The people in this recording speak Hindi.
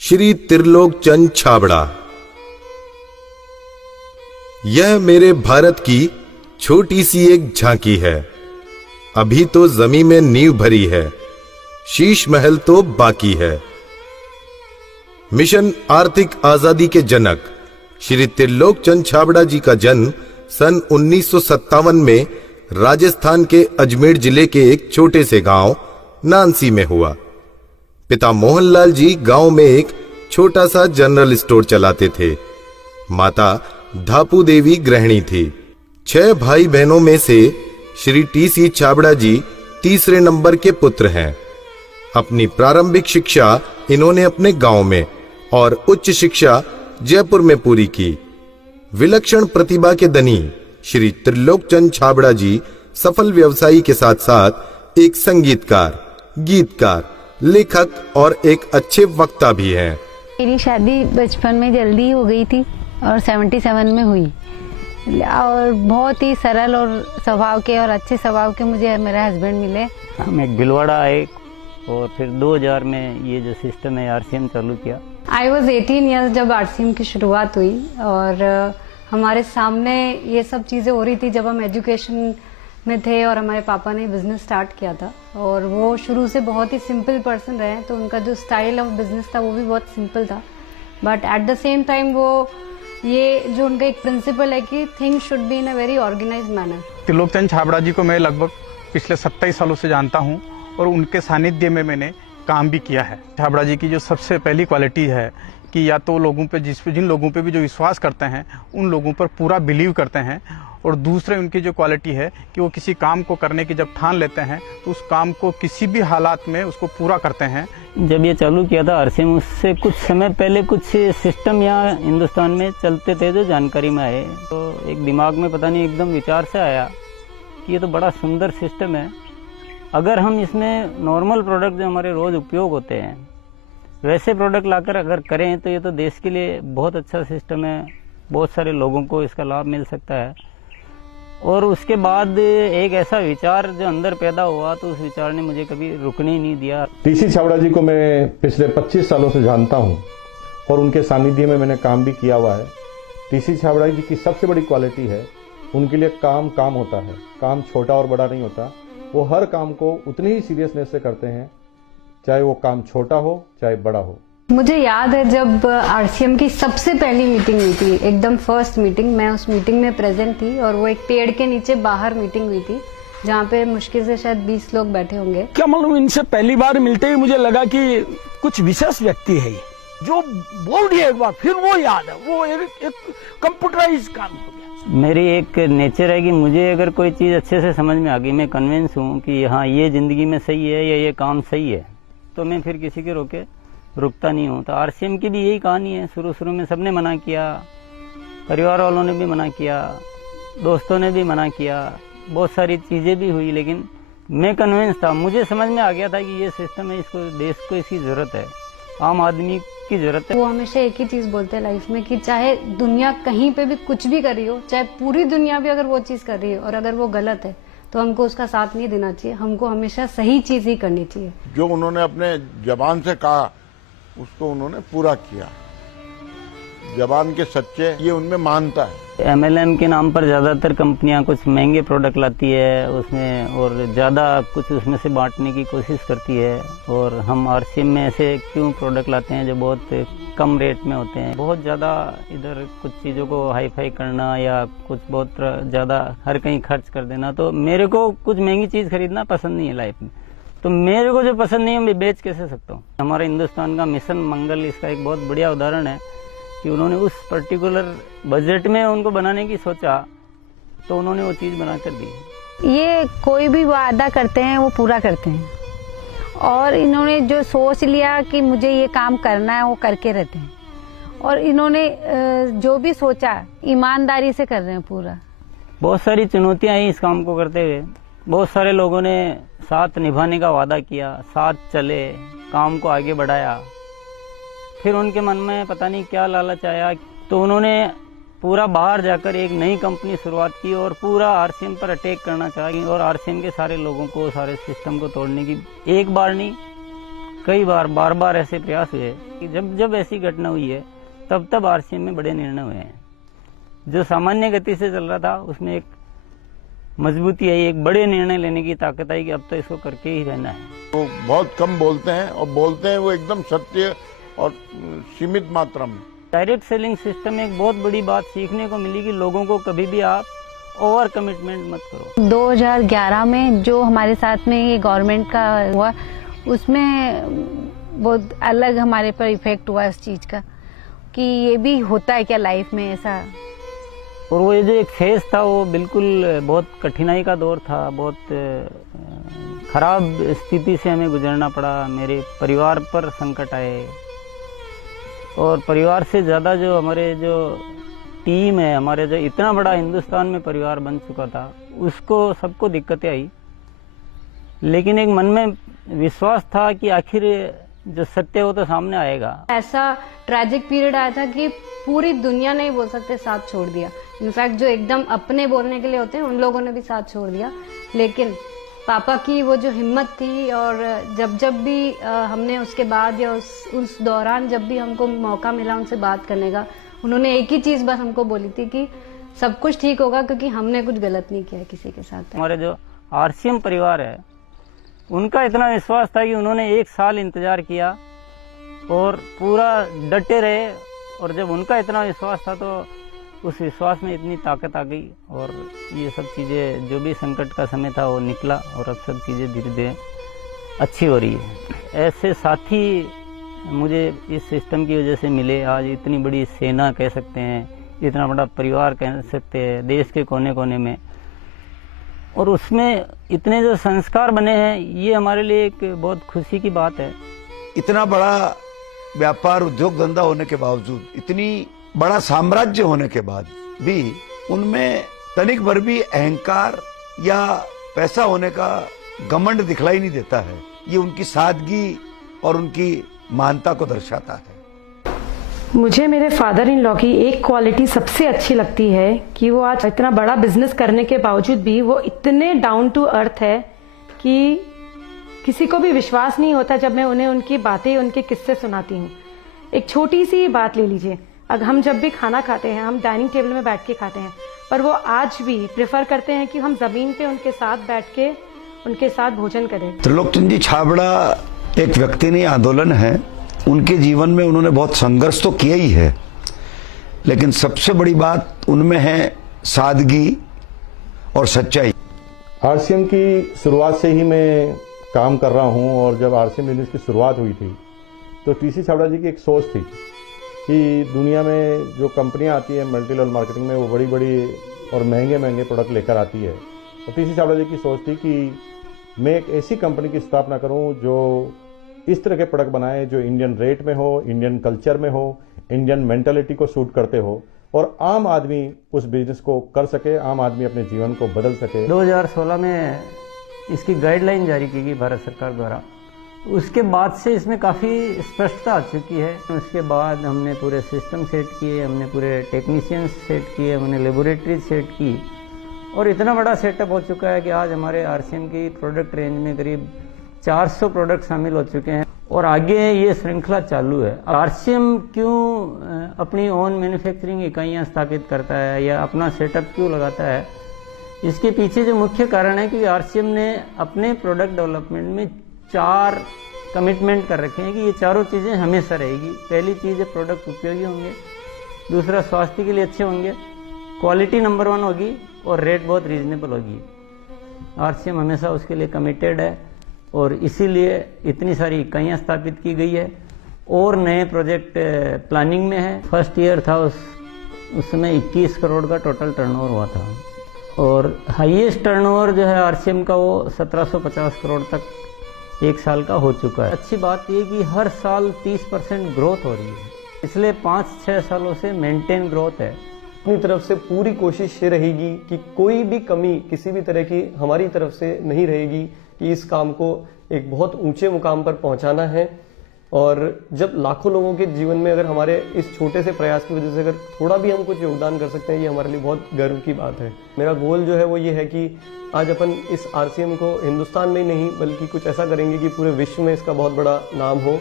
श्री त्रिलोक चंद छाबड़ा। यह मेरे भारत की छोटी सी एक झांकी है। अभी तो जमीन में नींव भरी है, शीश महल तो बाकी है। मिशन आर्थिक आजादी के जनक श्री त्रिलोक चंद छाबड़ा जी का जन्म सन 1957 में राजस्थान के अजमेर जिले के एक छोटे से गांव नानसी में हुआ। पिता मोहनलाल जी गांव में एक छोटा सा जनरल स्टोर चलाते थे। माता धापू देवी गृहिणी थी। 6 भाई बहनों में से श्री टी.सी. छाबड़ा जी तीसरे नंबर के पुत्र हैं। अपनी प्रारंभिक शिक्षा इन्होंने अपने गांव में और उच्च शिक्षा जयपुर में पूरी की। विलक्षण प्रतिभा के धनी श्री त्रिलोक चंद छाबड़ा जी सफल व्यवसायी के साथ साथ एक संगीतकार, गीतकार, लेखक और एक अच्छे वक्ता भी हैं। मेरी शादी बचपन में जल्दी हो गई थी और 77 में हुई और बहुत ही सरल और स्वभाव के और अच्छे स्वभाव के मुझे मेरे हस्बैंड मिले। हम एक भिलवाड़ा आए और फिर 2000 में ये जो सिस्टम है आरसीएम चालू किया। आई वॉज 18 ईयर्स जब आरसीएम की शुरुआत हुई और हमारे सामने ये सब चीज़ें हो रही थी जब हम एजुकेशन में थे और हमारे पापा ने बिजनेस स्टार्ट किया था और वो शुरू से बहुत ही सिंपल पर्सन रहे, तो उनका जो स्टाइल ऑफ बिजनेस था वो भी बहुत सिंपल था। But at the same time वो ये जो उनका एक प्रिंसिपल है कि things should be in a very organised manner. Trilok Chand Chhabra ji को मैं लगभग पिछले 27 सालों से जानता हूं और उनके सानिध्य में मैंने काम भी किया है। छाबड़ा जी की जो सबसे पहली क्वालिटी है कि या तो लोगों पे जिन लोगों पे भी जो विश्वास करते हैं उन लोगों पर पूरा बिलीव करते हैं, और दूसरे उनकी जो क्वालिटी है कि वो किसी काम को करने की जब ठान लेते हैं तो उस काम को किसी भी हालात में उसको पूरा करते हैं। जब ये चालू किया था आरसीएम, उससे कुछ समय पहले कुछ सिस्टम यहाँ हिंदुस्तान में चलते थे जो जानकारी में आए, तो एक दिमाग में पता नहीं एकदम विचार से आया कि ये तो बड़ा सुंदर सिस्टम है। अगर हम इसमें नॉर्मल प्रोडक्ट जो हमारे रोज़ उपयोग होते हैं वैसे प्रोडक्ट लाकर अगर करें तो ये तो देश के लिए बहुत अच्छा सिस्टम है, बहुत सारे लोगों को इसका लाभ मिल सकता है। और उसके बाद एक ऐसा विचार जो अंदर पैदा हुआ तो उस विचार ने मुझे कभी रुकने ही नहीं दिया। टी.सी. छाबड़ा जी को मैं पिछले 25 सालों से जानता हूं और उनके सानिध्य में मैंने काम भी किया हुआ है। टी.सी. छाबड़ा जी की सबसे बड़ी क्वालिटी है उनके लिए काम काम होता है। काम छोटा और बड़ा नहीं होता, वो हर काम को उतनी ही सीरियसनेस से करते हैं, चाहे वो काम छोटा हो चाहे बड़ा हो। मुझे याद है जब आरसीएम की सबसे पहली मीटिंग हुई थी, एकदम फर्स्ट मीटिंग, मैं उस मीटिंग में प्रेजेंट थी और वो एक पेड़ के नीचे बाहर मीटिंग हुई थी जहाँ पे मुश्किल से शायद 20 लोग बैठे होंगे। क्या मालूम, इनसे पहली बार मिलते ही मुझे लगा कि कुछ विशेष व्यक्ति है ये, जो बोल दिया एक बार फिर वो याद है, वो एक कंप्यूटराइज काम हो गया। मेरी एक नेचर है कि मुझे अगर कोई चीज़ अच्छे से समझ में आ गई, मैं कन्विंस हूँ कि हाँ ये जिंदगी में सही है या ये काम सही है, तो मैं फिर किसी के रोके रुकता नहीं हूँ। तो आरसीएम की भी यही कहानी है। शुरू में सबने मना किया, परिवार वालों ने भी मना किया, दोस्तों ने भी मना किया, बहुत सारी चीज़ें भी हुई, लेकिन मैं कन्विंस था, मुझे समझ में आ गया था कि ये सिस्टम है, इसको देश को इसकी ज़रूरत है, आम आदमी की ज़रूरत है। वो हमेशा एक ही चीज़ बोलते हैं लाइफ में कि चाहे दुनिया कहीं पे भी कुछ भी कर रही हो, चाहे पूरी दुनिया भी अगर वो चीज़ कर रही है और अगर वो गलत है तो हमको उसका साथ नहीं देना चाहिए, हमको हमेशा सही चीज़ ही करनी चाहिए। जो उन्होंने अपने जबान से कहा उसको उन्होंने पूरा किया। जबान के सच्चे ये उनमें मानता है। एमएलएम के नाम पर ज़्यादातर कंपनियां कुछ महंगे प्रोडक्ट लाती है उसमें और ज़्यादा कुछ उसमें से बांटने की कोशिश करती है, और हम आरसीएम में ऐसे क्यों प्रोडक्ट लाते हैं जो बहुत कम रेट में होते हैं। बहुत ज़्यादा इधर कुछ चीज़ों को हाई फाई करना या कुछ बहुत ज़्यादा हर कहीं खर्च कर देना, तो मेरे को कुछ महंगी चीज़ खरीदना पसंद नहीं है लाइफ में। तो मेरे को जो पसंद नहीं है मैं बेच कैसे सकता हूँ। हमारे हिंदुस्तान का मिशन मंगल इसका एक बहुत बढ़िया उदाहरण है कि उन्होंने उस पर्टिकुलर बजट में उनको बनाने की सोचा तो उन्होंने वो चीज़ बना कर दी। ये कोई भी वादा करते हैं वो पूरा करते हैं और इन्होंने जो सोच लिया कि मुझे ये काम करना है वो करके रहते हैं, और इन्होंने जो भी सोचा ईमानदारी से कर रहे हैं पूरा। बहुत सारी चुनौतियाँ आई इस काम को करते हुए। बहुत सारे लोगों ने साथ निभाने का वादा किया, साथ चले, काम को आगे बढ़ाया, फिर उनके मन में पता नहीं क्या लालच आया तो उन्होंने पूरा बाहर जाकर एक नई कंपनी शुरुआत की और पूरा आरसीएम पर अटैक करना चाहा और आरसीएम के सारे लोगों को, सारे सिस्टम को तोड़ने की एक बार नहीं कई बार बार ऐसे प्रयास हुए कि जब ऐसी घटना हुई है तब आरसीएम में बड़े निर्णय हुए हैं। जो सामान्य गति से चल रहा था उसमें एक मजबूती आई, एक बड़े निर्णय लेने की ताकत आई कि अब तो इसको करके ही रहना है। वो बहुत कम बोलते हैं और बोलते हैं वो एकदम सत्य और सीमित मात्रा में। डायरेक्ट सेलिंग सिस्टम में एक बहुत बड़ी बात सीखने को मिली कि लोगों को कभी भी आप ओवर कमिटमेंट मत करो। 2011 में जो हमारे साथ में ये गवर्नमेंट का हुआ, उसमें बहुत अलग हमारे पर इफेक्ट हुआ इस चीज का कि ये भी होता है क्या लाइफ में ऐसा। और वो ये जो एक फेज था वो बिल्कुल बहुत कठिनाई का दौर था, बहुत खराब स्थिति से हमें गुजरना पड़ा। मेरे परिवार पर संकट आए और परिवार से ज़्यादा जो हमारे जो टीम है, हमारे जो इतना बड़ा हिंदुस्तान में परिवार बन चुका था, उसको सबको दिक्कतें आई। लेकिन एक मन में विश्वास था कि आखिर जो सत्य हो तो सामने आएगा। ऐसा ट्रैजिक पीरियड आया था कि पूरी दुनिया ने ही बोल सकते साथ छोड़ दिया। इनफैक्ट जो एकदम अपने बोलने के लिए होते हैं उन लोगों ने भी साथ छोड़ दिया। लेकिन पापा की वो जो हिम्मत थी, और जब भी हमने उसके बाद या उस दौरान जब भी हमको मौका मिला उनसे बात करने का, उन्होंने एक ही चीज बस हमको बोली थी कि सब कुछ ठीक होगा क्योंकि हमने कुछ गलत नहीं किया किसी के साथ। हमारे जो आरसीएम परिवार है उनका इतना विश्वास था कि उन्होंने 1 साल इंतजार किया और पूरा डटे रहे। और जब उनका इतना विश्वास था तो उस विश्वास में इतनी ताकत आ गई और ये सब चीज़ें, जो भी संकट का समय था वो निकला और अब सब चीज़ें धीरे धीरे अच्छी हो रही है। ऐसे साथी मुझे इस सिस्टम की वजह से मिले। आज इतनी बड़ी सेना कह सकते हैं, इतना बड़ा परिवार कह सकते हैं देश के कोने कोने में, और उसमें इतने जो संस्कार बने हैं, ये हमारे लिए एक बहुत खुशी की बात है। इतना बड़ा व्यापार उद्योग धंधा होने के बावजूद, इतनी बड़ा साम्राज्य होने के बाद भी उनमें तनिक भर भी अहंकार या पैसा होने का घमंड दिखलाई नहीं देता है। ये उनकी सादगी और उनकी महानता को दर्शाता है। मुझे मेरे फादर इन लॉ की एक क्वालिटी सबसे अच्छी लगती है कि वो आज इतना बड़ा बिजनेस करने के बावजूद भी वो इतने डाउन टू अर्थ है कि किसी को भी विश्वास नहीं होता जब मैं उन्हें उनकी बातें, उनके किस्से सुनाती हूँ। एक छोटी सी बात ले लीजिए, अगर हम जब भी खाना खाते हैं हम डाइनिंग टेबल में बैठ के खाते हैं, पर वो आज भी प्रेफर करते हैं कि हम जमीन पे उनके साथ बैठ के उनके साथ भोजन करें। त्रिलोकचंद जी छाबड़ा एक व्यक्ति नहीं, आंदोलन है। उनके जीवन में उन्होंने बहुत संघर्ष तो किया ही है, लेकिन सबसे बड़ी बात उनमें है सादगी और सच्चाई। आरसीएम की शुरुआत से ही मैं काम कर रहा हूं, और जब आरसीएम बिजनेस की शुरुआत हुई थी तो टीसी छाबड़ा जी की एक सोच थी कि दुनिया में जो कंपनियां आती है मल्टी लेवल मार्केटिंग में, वो बड़ी बड़ी और महंगे महंगे प्रोडक्ट लेकर आती है। तो टीसी छाबड़ा जी की सोच थी कि मैं एक ऐसी कंपनी की स्थापना करूं जो इस तरह के प्रोडक्ट बनाए जो इंडियन रेट में हो, इंडियन कल्चर में हो, इंडियन मेंटालिटी को सूट करते हो, और आम आदमी उस बिजनेस को कर सके, आम आदमी अपने जीवन को बदल सके। 2016 में इसकी गाइडलाइन जारी की गई भारत सरकार द्वारा। उसके बाद से इसमें काफ़ी स्पष्टता आ चुकी है। उसके बाद हमने पूरे सिस्टम सेट किए, हमने पूरे टेक्नीशियंस सेट किए, हमने लेबोरेटरी सेट की, और इतना बड़ा सेटअप हो चुका है कि आज हमारे आरसीएम की प्रोडक्ट रेंज में करीब 400 प्रोडक्ट शामिल हो चुके हैं और आगे ये श्रृंखला चालू है। आरसीएम क्यों अपनी ओन मैन्युफैक्चरिंग इकाइयाँ स्थापित करता है या अपना सेटअप क्यों लगाता है, इसके पीछे जो मुख्य कारण है कि आरसीएम ने अपने प्रोडक्ट डेवलपमेंट में 4 कमिटमेंट कर रखे हैं कि ये चारों चीज़ें हमेशा रहेगी। पहली चीज़ है प्रोडक्ट उपयोगी होंगे, दूसरा स्वास्थ्य के लिए अच्छे होंगे, क्वालिटी नंबर 1 होगी और रेट बहुत रीजनेबल होगी। आरसीएम हमेशा उसके लिए कमिटेड है और इसीलिए इतनी सारी इकाइयाँ स्थापित की गई है और नए प्रोजेक्ट प्लानिंग में है। फर्स्ट ईयर था उस समय 21 करोड़ का टोटल टर्नओवर हुआ था और हाईएस्ट टर्नओवर जो है आरसीएम का वो 1750 करोड़ तक एक साल का हो चुका है। अच्छी बात ये कि हर साल 30% ग्रोथ हो रही है, इसलिए 5-6 सालों से मेंटेन ग्रोथ है। अपनी तरफ से पूरी कोशिश ये रहेगी कि कोई भी कमी किसी भी तरह की हमारी तरफ से नहीं रहेगी कि इस काम को एक बहुत ऊंचे मुकाम पर पहुंचाना है। और जब लाखों लोगों के जीवन में अगर हमारे इस छोटे से प्रयास की वजह से अगर थोड़ा भी हम कुछ योगदान कर सकते हैं, ये हमारे लिए बहुत गर्व की बात है। मेरा गोल जो है वो ये है कि आज अपन इस RCM को हिंदुस्तान में ही नहीं बल्कि कुछ ऐसा करेंगे कि पूरे विश्व में इसका बहुत बड़ा नाम हो।